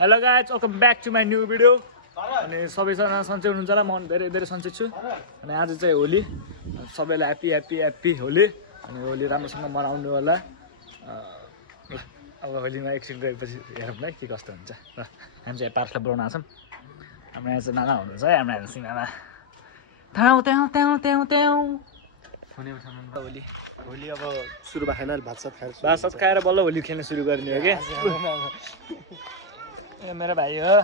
Hello guys welcome back to my new video. अनि सबैजना सन्चै हुनुहुन्छ होला, म धेरै सन्चै छु। अनि आज चाहिँ होली, सबैलाई ह्याप्पी ह्याप्पी ह्याप्पी होली। अनि होली राम्रोसँग मनाउनु होला। ल अब होलीमा एकछिन गएपछि हेरौँ न के कस्तो हुन्छ। र हामी चाहिँ पार्कलाई बोलाउन आउँछौँ। हाम्रो यहाँ चाहिँ नाना हुनुहुन्छ है, हाम्रो यहाँ सिमामा त्याउ त्याउ त्याउ त्याउ त्याउ होली होली अब सुरु भएन, भातसात खाएर बल्ल होली खेल्न सुरु गर्ने हो क्या। ए मेरो भाइ हो।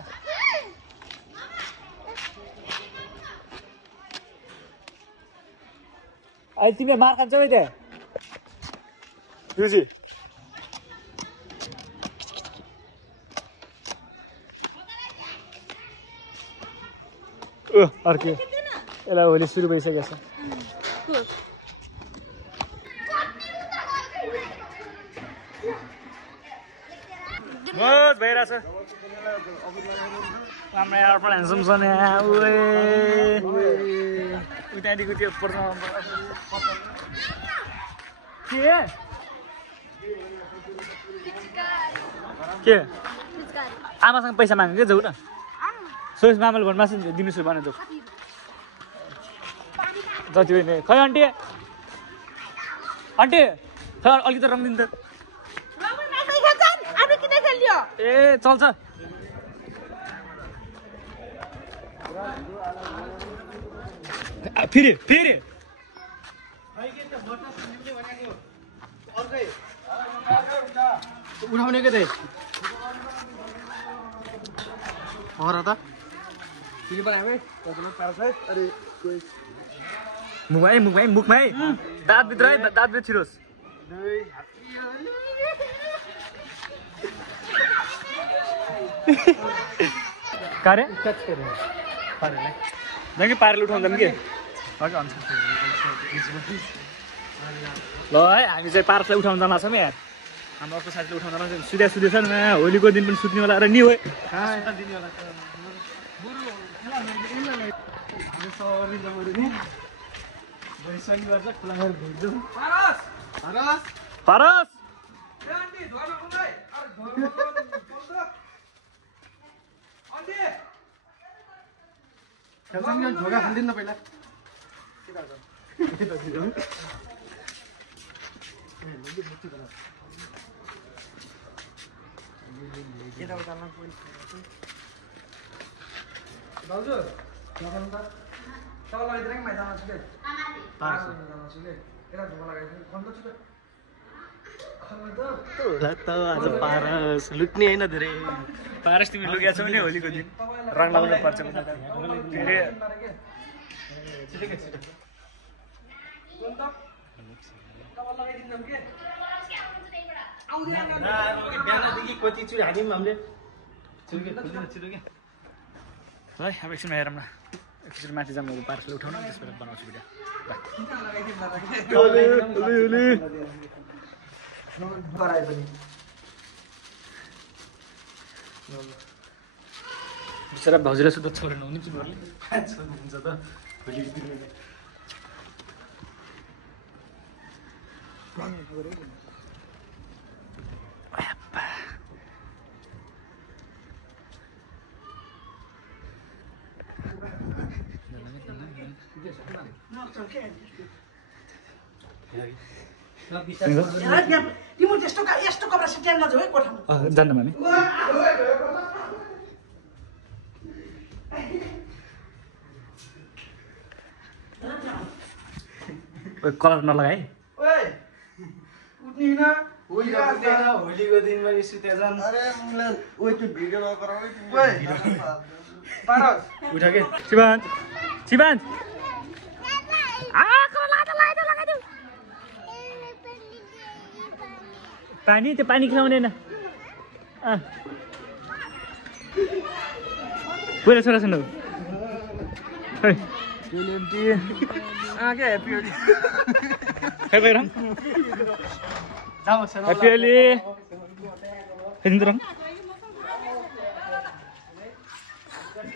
अहिले तिमीले मार खान्छौ है त्यहाँ युजी। अर्को यसलाई होली सुरु भइसकेको छ। भइरहेछ हाम्रो यहाँ अर्पण ह्यान्डसम छ नि। त्यहाँदेखि त्यो पर्छ के आमासँग पैसा माग्नु क्या जाऊ न। सोच मामाले भन्नु दिनुहोस् भने जाऊ जति होइन। खै आन्टी आन्टी खै अलिकति रङ दिनु त। ए चल्छ फेरि फेरि उठाउने के त्यही त मुखमै दाँतभित्र है, दाँतभित्र छिरोस्। कारे पारेर उठाउँछौँ कि ल है। हामी चाहिँ पार्कलाई उठाउन जान छौँ यार। हाम्रो अर्को साथीले उठाउन जान्छ। सुत्या छ नि, होलीको दिन पनि सुत्ने होला र नि हो। पारस ढोका खोलिदिनु न पहिला। पारस लुट्ने होइन धेरै। पारस तिमी लुकेको छौ नि होलीको दिन रङ लगाउनु पर्छ। बिहानदेखि कति चुरी हाल्यौँ हामीले। है अब एकछिनमा हेरौँ न। एकछिन माथि जाऊँ, पार्सले उठाउनु त्यसबाट बनाउँछु भिडियो। बिचरा भाउजूलाई सुध छोडेन हुने तिमीहरूले हुन्छ त जान्न मामी। कलर नलगाए होलीको दिनमा सुत्या जान्। उठा के शिवान्त शिवान्त पानी त्यो पानी खिलाउँदैन। पहिला छोरा सुन्नु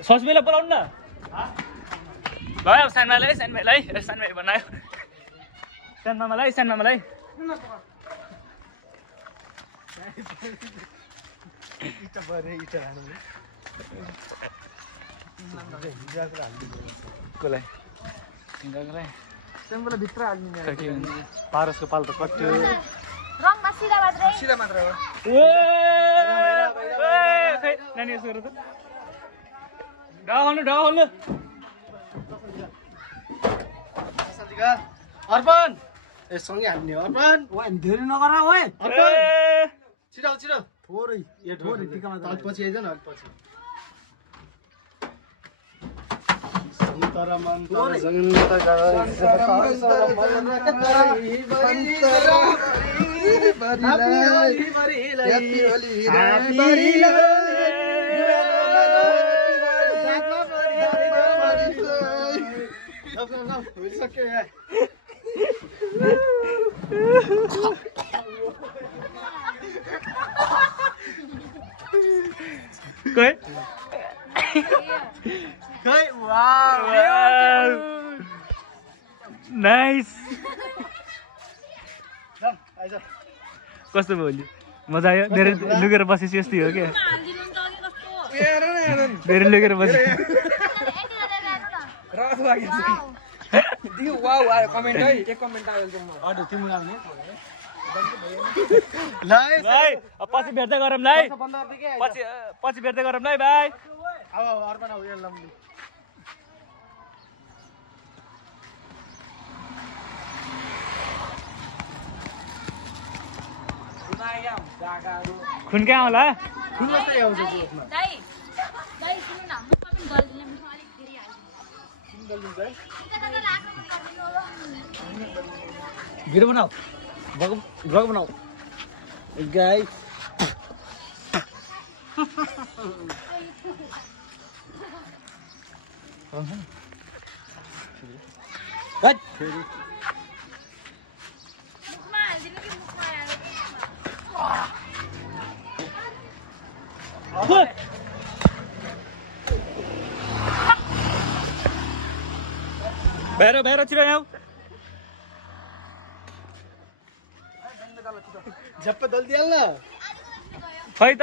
ससबेला बोलाउनु न। भयो सानमालाई सानमालाई सानमाई बनायो। सानमामालाई सानमामालाई इटा भरे इटा हाल्नु कसलाई तिनीहरूलाई सेम्बल भित्र हाल्नु पारसको पाल त कट्यो रङमा सिधा मात्र हो नानी यसो गर त ढाल्नु अर्पण ए सँगै हाल्ने हो अर्पण ओए धेरै नगर ओए अर्पण छिटो थोरै यो थोरै टिकामा पछि आइज न अलि पछि सन्तरा मन्तरा जगन्नाथ नाइस कस्तो भयो भोलि मजा आयो धेरै लुकेर बसेपछि यस्तै हो क्या धेरै लुकेर बसे पछि भेट्दै गरौँ है पछि भेट्दै गरौँ है भाइ खुन कहाँ होला दाइ सुन्नु न म पनि गल्दिन म अलिक धेरै हाल्दिन भिडियो बनाऊ भ्लग बनाऊ गाइस मुखमा हाल्दिनु कि मुखमा बाहिर छिटो आऊ झप्प दल्दिहाल न खै त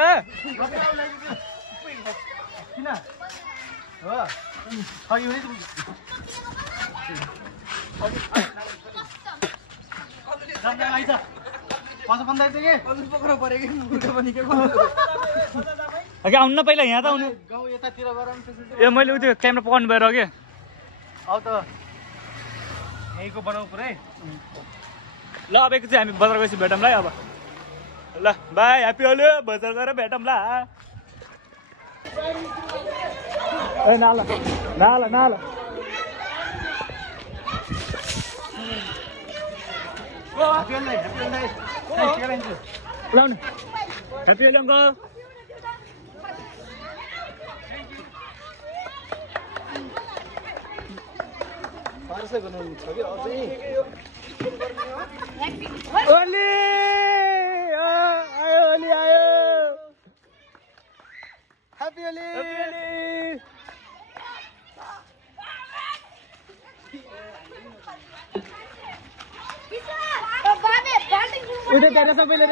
किन हो खै आइज पछि बन्दा के पक्र परे कि मुर्खा पनि के अघि आउनु न पहिला यहाँ त आउनु गाउँ यतातिर गरौँ ए मैले उ त्यो क्यामेरा पकाउनु भएर के आउ त यहीँको बनाऊ पुरै ल अब एकचोटि हामी बजार गएपछि भेटौँला है अब ल बाई ह्याप्पी होली बजार गएर भेटौँला ए नाला ह्याप्पी होली लाउनु ह्याप्पी होली अङ्कल पार्सै बनाउनु छ कि अझै होली आयो होली आयो ह्याप्पी होली उठे सबैले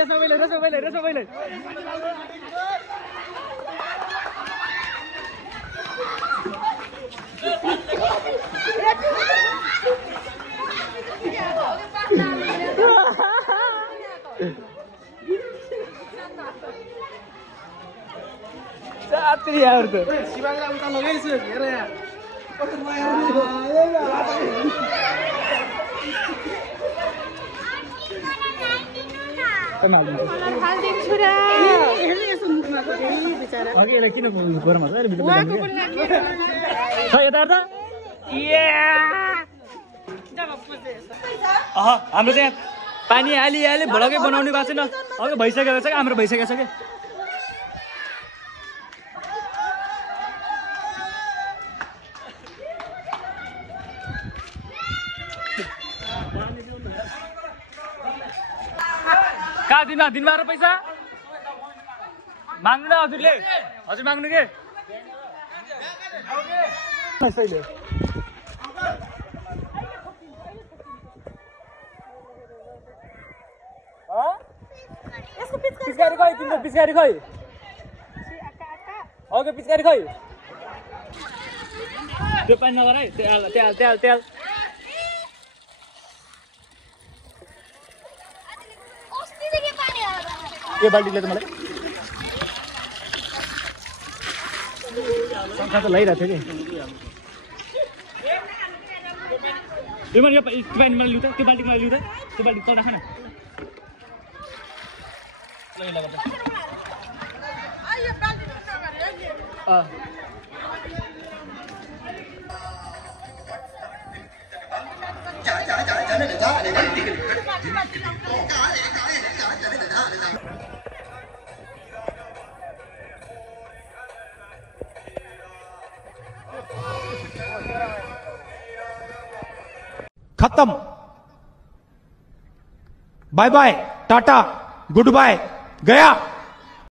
सात्री यार त शिवालाई उता लगाइछु हेर यहाँ अघि यसलाई किन गरम हाम्रो चाहिँ पानी हालिहाले भोलकै बनाउने भएको छैन अघि भइसकेको छ हाम्रो भइसकेको छ कि कहाँ दिनमा र पैसा माग्नु न हजुरले हजुर माग्नु के पिचकारी खै तिम्रो पिचकारी खै ओके पिचकारी खै त्यो पानी नगर है तेल तेल तेल तेल अस्तिदेखि पानी हाल्दा यो बाल्टीले त मलाई शङ्का त लगाइरहेको थियो कि यो पानी मलाई लिउ त त्यो बाल्टी मलाई लिउ त त्यो बाल्टी त राख न खत्म bye bye tata good bye गया।